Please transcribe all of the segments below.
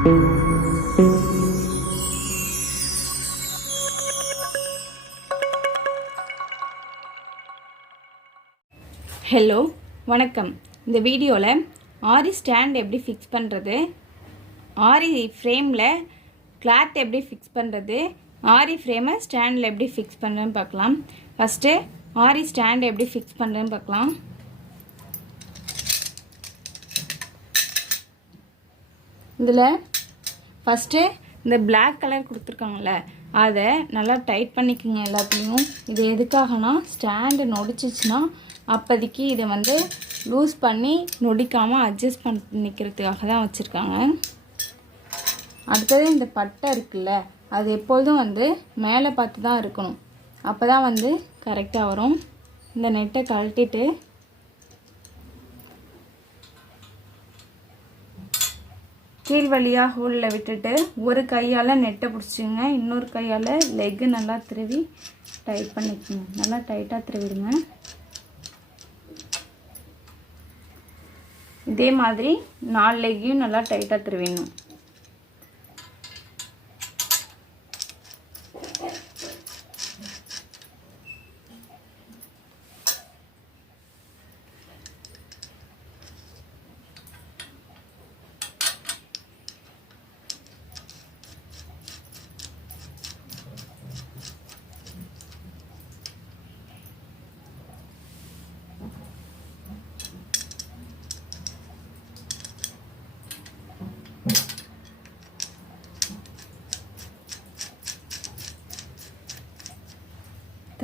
Hello வணக்கம். இந்த வீடியோவில் ஆரி ஸ்டாண்ட் எப்படி ஃபிக்ஸ் பண்ணுறது, ஆரி ஃப்ரேமில் கிளாத் எப்படி ஃபிக்ஸ் பண்ணுறது, ஆரி ஃப்ரேமை ஸ்டாண்டில் எப்படி ஃபிக்ஸ் பண்ணுறதுன்னு பார்க்கலாம். ஃபஸ்ட்டு ஆரி ஸ்டாண்ட் எப்படி ஃபிக்ஸ் பண்ணுறதுன்னு பார்க்கலாம். இதில் ஃபஸ்ட்டு இந்த பிளாக் கலர் கொடுத்துருக்காங்கல்ல அதை நல்லா டைட் பண்ணிக்கோங்க எல்லாத்துலேயும். இது எதுக்காகனா ஸ்டாண்டு நொடிச்சிச்சுன்னா அப்போதைக்கு இதை வந்து லூஸ் பண்ணி நொடிக்காமல் அட்ஜஸ்ட் பண்ணிக்கிறதுக்காக தான் வச்சுருக்காங்க. அடுத்தது இந்த பட்டை இருக்குல்ல அது எப்பொழுதும் வந்து மேலே பார்த்து தான் இருக்கணும், அப்போ தான் வந்து கரெக்டாக வரும். இந்த நெட்டை கழட்டிட்டு கீழ் வழியாக ஹோலில் விட்டுட்டு ஒரு கையால் நெட்டை பிடிச்சிங்க, இன்னொரு கையால் லெக்கு நல்லா திருவி டைட் பண்ணிக்கோங்க. நல்லா டைட்டாக திருவிடுங்க. இதே மாதிரி 4 லெக்கையும் நல்லா டைட்டாக திருவிடணும்.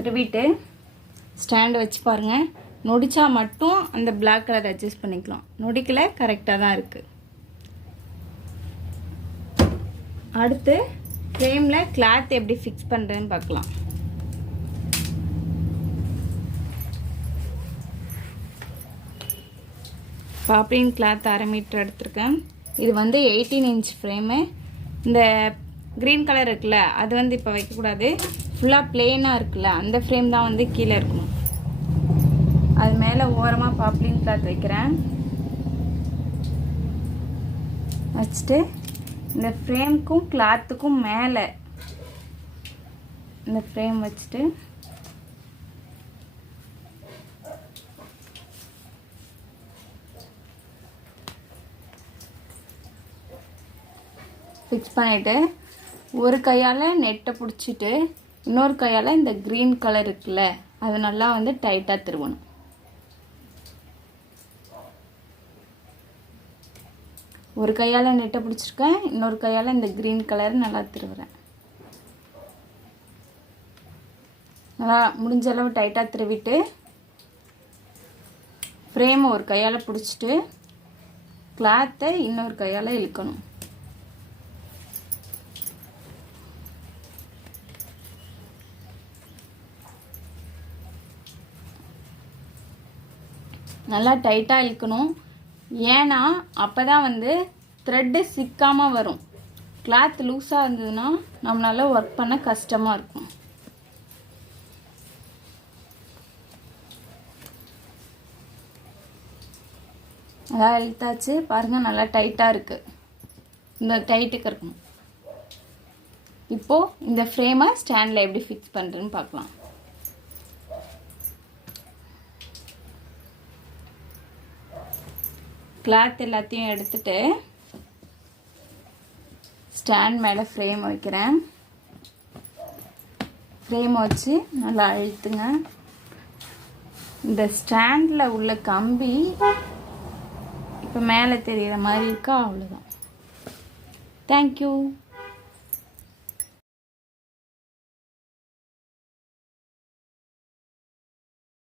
திருவிட்டு ஸ்டாண்டு வச்சு பாருங்கள். நொடிச்சா மட்டும் அந்த பிளாக் கலர் அட்ஜஸ்ட் பண்ணிக்கலாம், நொடிக்கல கரெக்டாக தான் இருக்குது. அடுத்து ஃப்ரேமில் கிளாத் எப்படி ஃபிக்ஸ் பண்ணுறதுன்னு பார்க்கலாம். பாப்ளின் கிளாத் 1/2 மீட்டர் எடுத்திருக்கேன். இது வந்து 18 இன்ச் ஃப்ரேமு. இந்த க்ரீன் கலர் இருக்குல்ல அது வந்து இப்போ வைக்கக்கூடாது, ஃபுல்லாக பிளெயினாக இருக்குல்ல அந்த ஃப்ரேம் தான் வந்து கீழே இருக்கணும். அது மேலே ஓரமாக பாப்ளின் கிளாத் வைக்கிறேன். வச்சுட்டு இந்த ஃப்ரேமுக்கும் கிளாத்துக்கும் மேலே இந்த ஃப்ரேம் வச்சுட்டு ஃபிக்ஸ் பண்ணிவிட்டு ஒரு கையால் நெட்டை பிடிச்சிட்டு இன்னொரு கையால் இந்த க்ரீன் கலர் இருக்குல்ல அது நல்லா வந்து டைட்டாக திருவணும். ஒரு கையால் நெட்டை பிடிச்சிருக்கேன், இன்னொரு கையால் இந்த க்ரீன் கலர் நல்லா திருவுறேன். நல்லா முடிஞ்ச அளவு டைட்டாக திருவிட்டு ஃப்ரேமை ஒரு கையால் பிடிச்சிட்டு கிளாத்தை இன்னொரு கையால் இழுக்கணும். நல்லா டைட்டாக இழுக்கணும், ஏன்னா அப்போ தான் வந்து த்ரெட்டு சிக்காமல் வரும். கிளாத் லூஸாக இருந்ததுன்னா நம்மளால ஒர்க் பண்ண கஷ்டமாக இருக்கும். நல்லா இழுத்தாச்சு பாருங்கள், நல்லா டைட்டாக இருக்குது. இந்த டைட்டுக்கு இருக்கணும். இப்போது இந்த ஃப்ரேமை ஸ்டாண்டில் எப்படி ஃபிக்ஸ் பண்ணுறதுன்னு பார்க்கலாம். கிளாத் எல்லாத்தையும் எடுத்துட்டு ஸ்டாண்ட் மேலே ஃப்ரேம் வைக்கிறேன். ஃப்ரேம் வச்சு நல்லா அழுத்துங்க. இந்த ஸ்டாண்டில் உள்ள கம்பி இப்போ மேலே தெரிகிற மாதிரி இருக்கா, அவ்வளோதான். தேங்க்யூ.